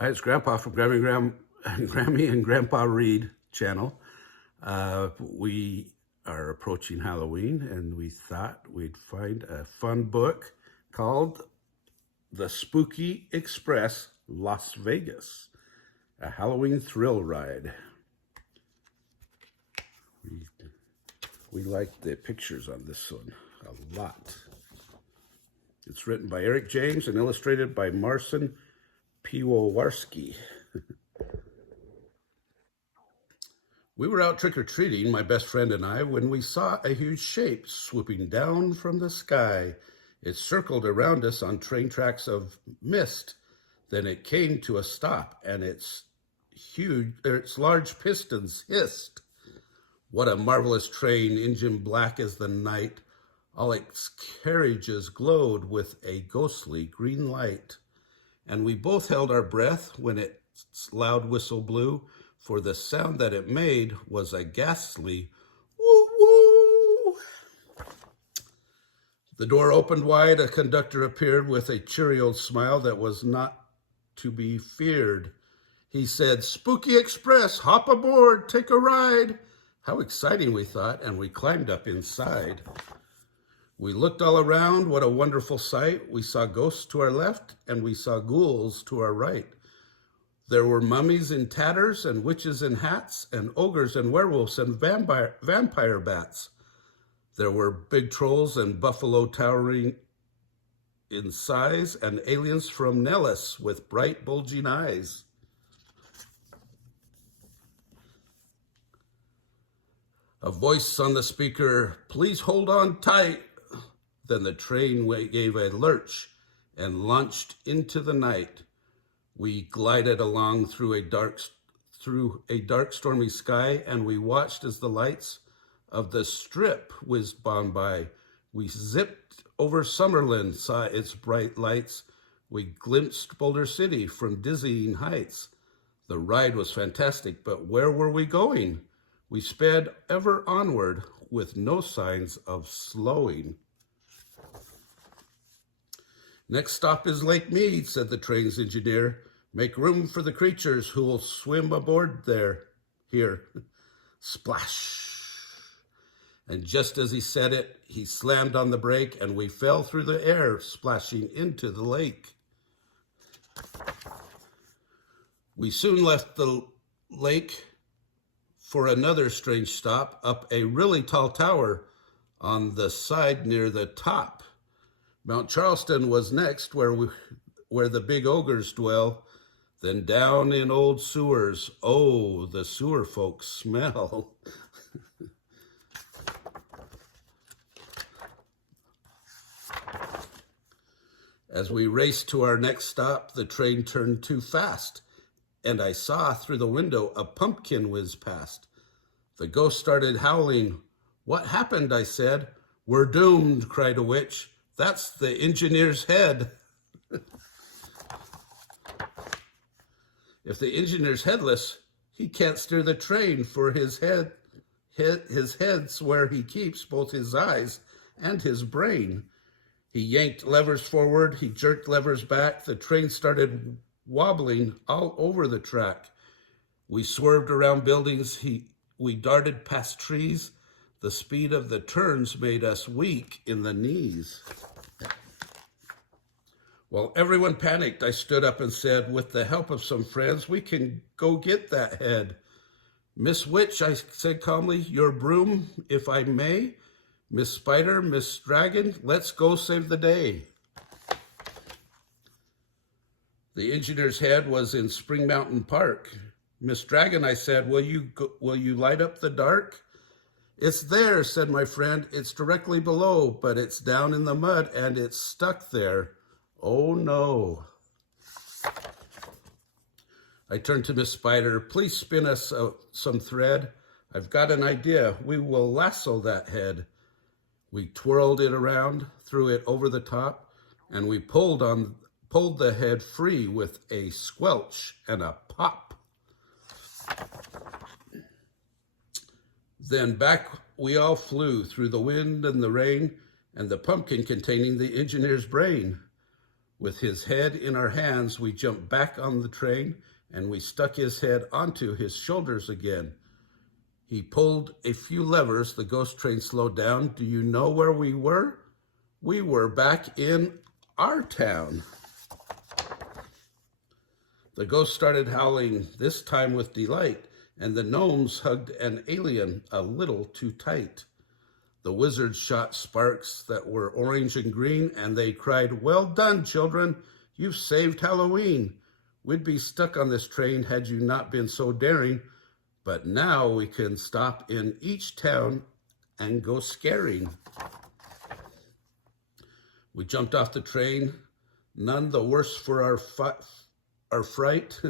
Hi, it's Grandpa from Grammy and Grandpa Read channel. We are approaching Halloween, and we thought we'd find a fun book called The Spooky Express Las Vegas, a Halloween thrill ride. We like the pictures on this one a lot. It's written by Eric James and illustrated by Marcin Piwowarski. We were out trick-or-treating, my best friend and I, when we saw a huge shape swooping down from the sky. It circled around us on train tracks of mist. Then it came to a stop, and its large pistons hissed. What a marvelous train, engine black as the night. All its carriages glowed with a ghostly green light. And we both held our breath when its loud whistle blew, for the sound that it made was a ghastly woo-woo. The door opened wide, a conductor appeared with a cheery old smile that was not to be feared. He said, "Spooky Express, hop aboard, take a ride." How exciting, we thought, and we climbed up inside. We looked all around, what a wonderful sight. We saw ghosts to our left, and we saw ghouls to our right. There were mummies in tatters, and witches in hats, and ogres and werewolves and vampire bats. There were big trolls and buffalo towering in size, and aliens from Nellis with bright bulging eyes. A voice on the speaker, "Please hold on tight." Then the train gave a lurch and launched into the night. We glided along through a dark stormy sky, and we watched as the lights of the Strip whizzed on by. We zipped over Summerlin, saw its bright lights. We glimpsed Boulder City from dizzying heights. The ride was fantastic, but where were we going? We sped ever onward with no signs of slowing. "Next stop is Lake Mead," said the train's engineer. "Make room for the creatures who will swim aboard here." Splash! And just as he said it, he slammed on the brake, and we fell through the air, splashing into the lake. We soon left the lake for another strange stop up a really tall tower on the side near the top. Mount Charleston was next, where the big ogres dwell. Then down in old sewers, oh, the sewer folks smell. As we raced to our next stop, the train turned too fast, and I saw through the window a pumpkin whiz past. The ghost started howling. "What happened?" I said. "We're doomed," cried a witch. "That's the engineer's head." If the engineer's headless, he can't steer the train, for his head's where he keeps both his eyes and his brain. He yanked levers forward, he jerked levers back. The train started wobbling all over the track. We swerved around buildings, we darted past trees. The speed of the turns made us weak in the knees. While everyone panicked, I stood up and said, "With the help of some friends, we can go get that head." "Miss Witch," I said calmly, "your broom, if I may. Miss Spider, Miss Dragon, let's go save the day." The engineer's head was in Spring Mountain Park. "Miss Dragon," I said, will you light up the dark?" "It's there," said my friend. "It's directly below, but it's down in the mud and it's stuck there. Oh no." I turned to Miss Spider. "Please spin us some thread. I've got an idea. We will lasso that head." We twirled it around, threw it over the top, and we pulled the head free with a squelch and a pop. Then back we all flew through the wind and the rain, and the pumpkin containing the engineer's brain. With his head in our hands, we jumped back on the train and we stuck his head onto his shoulders again. He pulled a few levers. The ghost train slowed down. Do you know where we were? We were back in our town. The ghost started howling, this time with delight, and the gnomes hugged an alien a little too tight. The wizards shot sparks that were orange and green, and they cried, well done, children. You've saved Halloween. We'd be stuck on this train had you not been so daring, but now we can stop in each town and go scaring. We jumped off the train, none the worse for our fright.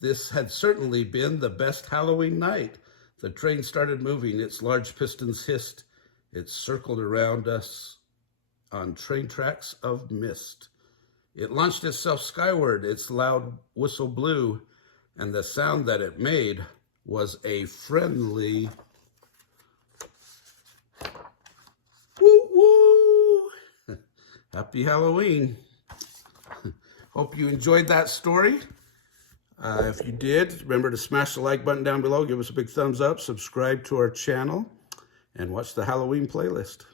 This had certainly been the best Halloween night. The train started moving, its large pistons hissed. It circled around us on train tracks of mist. It launched itself skyward, its loud whistle blew, and the sound that it made was a friendly woo-woo. Happy Halloween. Hope you enjoyed that story. If you did, remember to smash the like button down below, give us a big thumbs up, subscribe to our channel, and watch the Halloween playlist.